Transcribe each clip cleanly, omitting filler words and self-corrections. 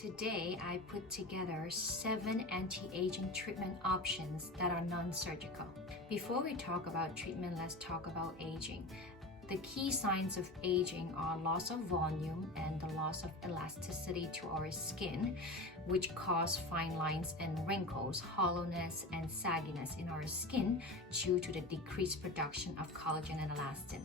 Today, I put together 7 anti-aging treatment options that are non-surgical. Before we talk about treatment, let's talk about aging. The key signs of aging are loss of volume and the loss of elasticity to our skin, which cause fine lines and wrinkles, hollowness and sagginess in our skin due to the decreased production of collagen and elastin.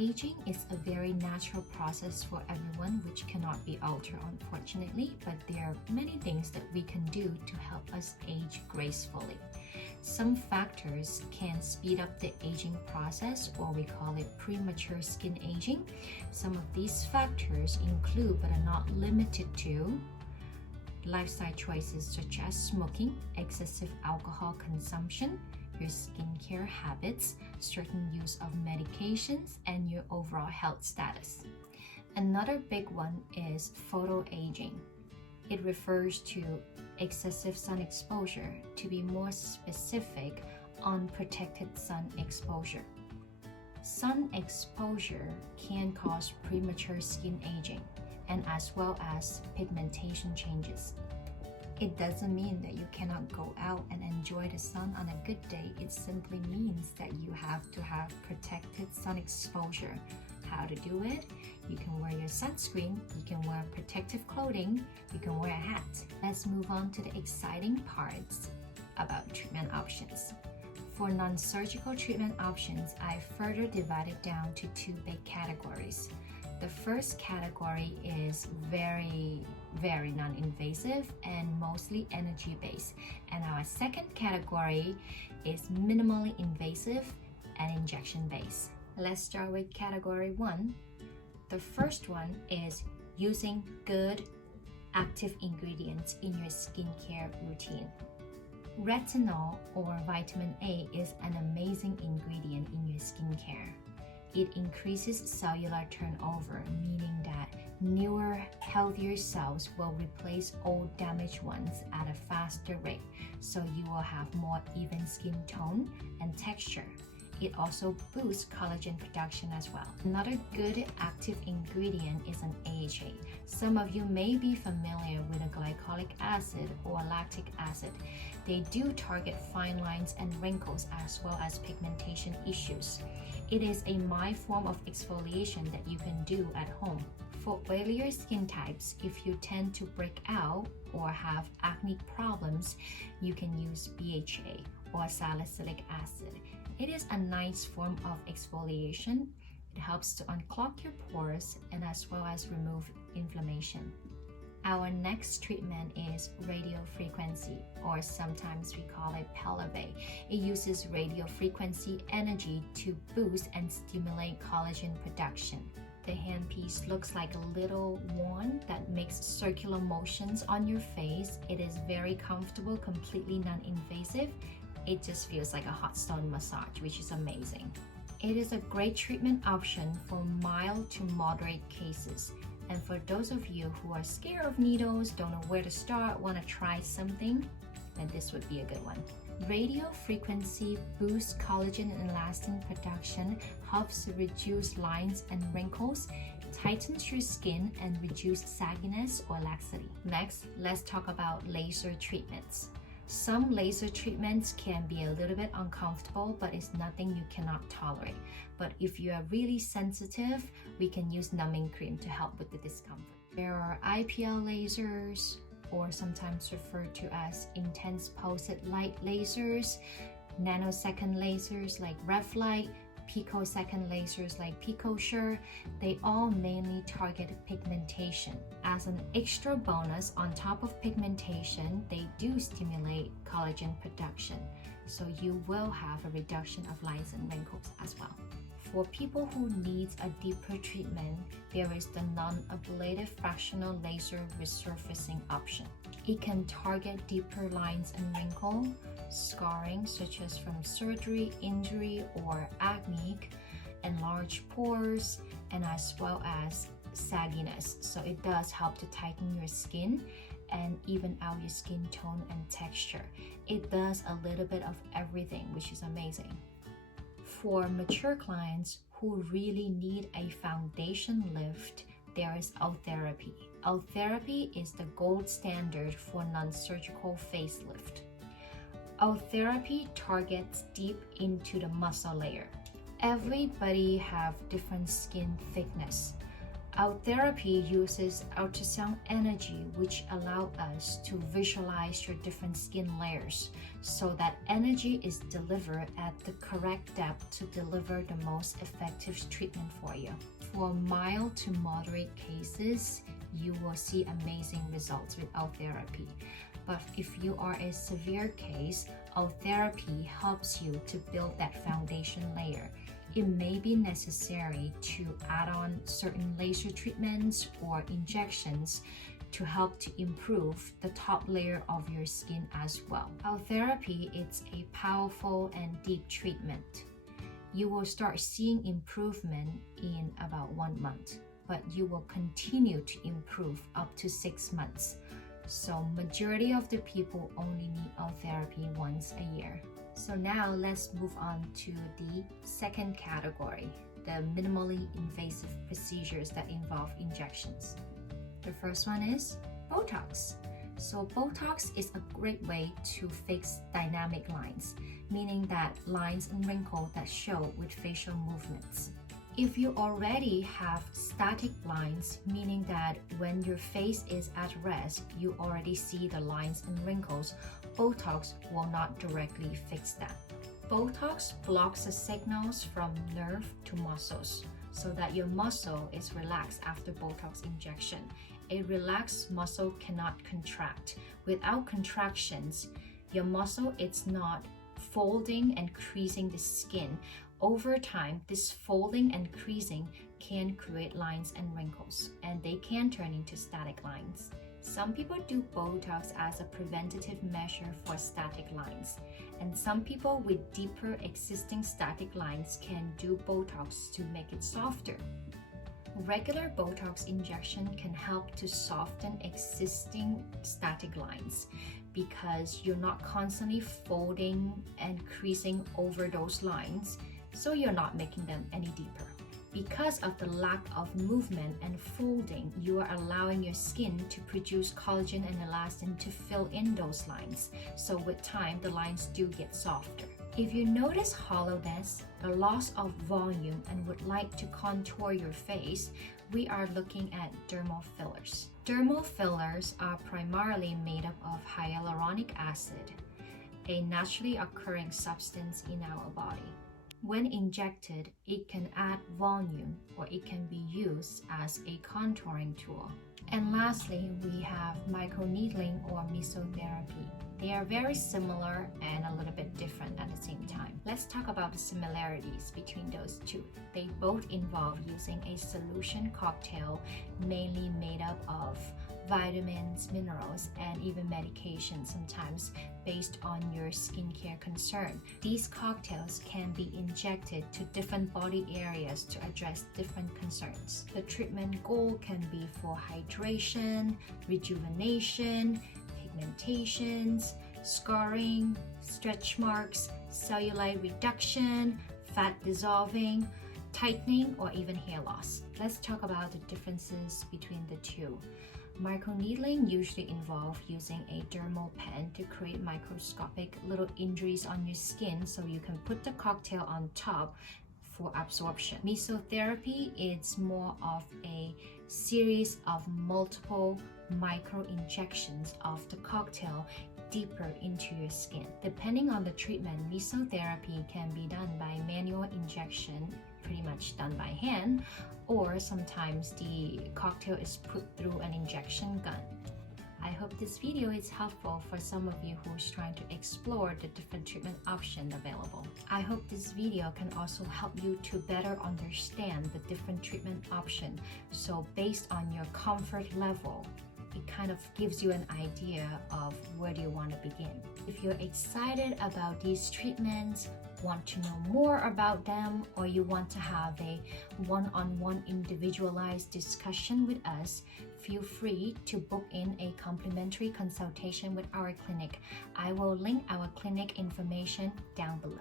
Aging is a very natural process for everyone which cannot be altered, unfortunately, but there are many things that we can do to help us age gracefully. Some factors can speed up the aging process, or we call it premature skin aging. Some of these factors include but are not limited to lifestyle choices such as smoking, excessive alcohol consumption, your skincare habits, certain use of medications, and your overall health status. Another big one is photoaging. It refers to excessive sun exposure. To be more specific, unprotected sun exposure. Sun exposure can cause premature skin aging and as well as pigmentation changes. It doesn't mean that you cannot go out and enjoy the sun on a good day. It simply means that you have to have protected sun exposure. How to do it? You can wear your sunscreen, you can wear protective clothing, you can wear a hat. Let's move on to the exciting parts about treatment options. For non-surgical treatment options, I further divided down to 2 big categories. The first category is very non-invasive and mostly energy-based. And our second category is minimally invasive and injection-based. Let's start with category 1. The first one is using good active ingredients in your skincare routine. Retinol or vitamin A is an amazing ingredient in your skincare. It increases cellular turnover, meaning that newer, healthier cells will replace old, damaged ones at a faster rate, so you will have more even skin tone and texture. It also boosts collagen production as well. Another good active ingredient is an AHA. Some of you may be familiar with a glycolic acid or lactic acid. They do target fine lines and wrinkles as well as pigmentation issues. It is a mild form of exfoliation that you can do at home. For oilier skin types, if you tend to break out or have acne problems, you can use BHA or salicylic acid. It is a nice form of exfoliation. It helps to unclog your pores and as well as remove inflammation. Our next treatment is radiofrequency, or sometimes we call it Bellair. It uses radiofrequency energy to boost and stimulate collagen production. The handpiece looks like a little wand that makes circular motions on your face. It is very comfortable, completely non-invasive. It just feels like a hot stone massage, which is amazing. It is a great treatment option for mild to moderate cases. And for those of you who are scared of needles, don't know where to start, want to try something, then this would be a good one. Radiofrequency boosts collagen and elastin production, helps to reduce lines and wrinkles, tightens your skin, and reduce sagginess or laxity. Next, let's talk about laser treatments. Some laser treatments can be a little bit uncomfortable, but it's nothing you cannot tolerate. But if you are really sensitive, we can use numbing cream to help with the discomfort. There are IPL lasers, or sometimes referred to as intense pulsed light lasers, nanosecond lasers like RevLight, picosecond lasers like PicoSure. They all mainly target pigmentation. As an extra bonus, on top of pigmentation, they do stimulate collagen production, so you will have a reduction of lines and wrinkles as well. For people who need a deeper treatment, there is the non-ablative fractional laser resurfacing option. It can target deeper lines and wrinkle, scarring such as from surgery, injury, or acne, enlarged pores, and as well as sagginess. So it does help to tighten your skin and even out your skin tone and texture. It does a little bit of everything, which is amazing. For mature clients who really need a foundation lift, there is out therapy. L-therapy is the gold standard for non-surgical facelift. L-therapy targets deep into the muscle layer. Everybody have different skin thickness. L-therapy uses ultrasound energy which allow us to visualize your different skin layers so that energy is delivered at the correct depth to deliver the most effective treatment for you. For mild to moderate cases, you will see amazing results with L-therapy. But if you are a severe case, L-therapy helps you to build that foundation layer. It may be necessary to add on certain laser treatments or injections to help to improve the top layer of your skin as well. L-therapy is a powerful and deep treatment. You will start seeing improvement in about 1 month, but you will continue to improve up to 6 months. So majority of the people only need L-therapy once a year. So now let's move on to the second category, the minimally invasive procedures that involve injections. The first one is Botox. So Botox is a great way to fix dynamic lines, meaning that lines and wrinkles that show with facial movements. If you already have static lines, meaning that when your face is at rest, you already see the lines and wrinkles, Botox will not directly fix that. Botox blocks the signals from nerve to muscles so that your muscle is relaxed after Botox injection. A relaxed muscle cannot contract. Without contractions, your muscle is not folding and creasing the skin. Over time, this folding and creasing can create lines and wrinkles, and they can turn into static lines. Some people do Botox as a preventative measure for static lines, and some people with deeper existing static lines can do Botox to make it softer. Regular Botox injection can help to soften existing static lines because you're not constantly folding and creasing over those lines, so you're not making them any deeper. Because of the lack of movement and folding, you are allowing your skin to produce collagen and elastin to fill in those lines. So with time, the lines do get softer. If you notice hollowness, a loss of volume, and would like to contour your face, we are looking at dermal fillers. Dermal fillers are primarily made up of hyaluronic acid, a naturally occurring substance in our body. When injected, it can add volume or it can be used as a contouring tool. And lastly, we have microneedling or mesotherapy. They are very similar and a little bit different at the same time. Let's talk about the similarities between those two. They both involve using a solution cocktail mainly made up of vitamins, minerals, and even medication sometimes based on your skincare concern. These cocktails can be injected to different body areas to address different concerns. The treatment goal can be for hydration, rejuvenation, pigmentations, scarring, stretch marks, cellulite reduction, fat dissolving, tightening, or even hair loss. Let's talk about the differences between the two. Microneedling usually involves using a dermal pen to create microscopic little injuries on your skin so you can put the cocktail on top for absorption. Mesotherapy is more of a series of multiple micro injections of the cocktail deeper into your skin. Depending on the treatment, mesotherapy can be done by manual injection, pretty much done by hand, or sometimes the cocktail is put through an injection gun. I hope this video is helpful for some of you who's trying to explore the different treatment options available. I hope this video can also help you to better understand the different treatment options. So based on your comfort level, it kind of gives you an idea of where do you want to begin. If you're excited about these treatments, want to know more about them, or you want to have a one-on-one individualized discussion with us, feel free to book in a complimentary consultation with our clinic. I will link our clinic information down below.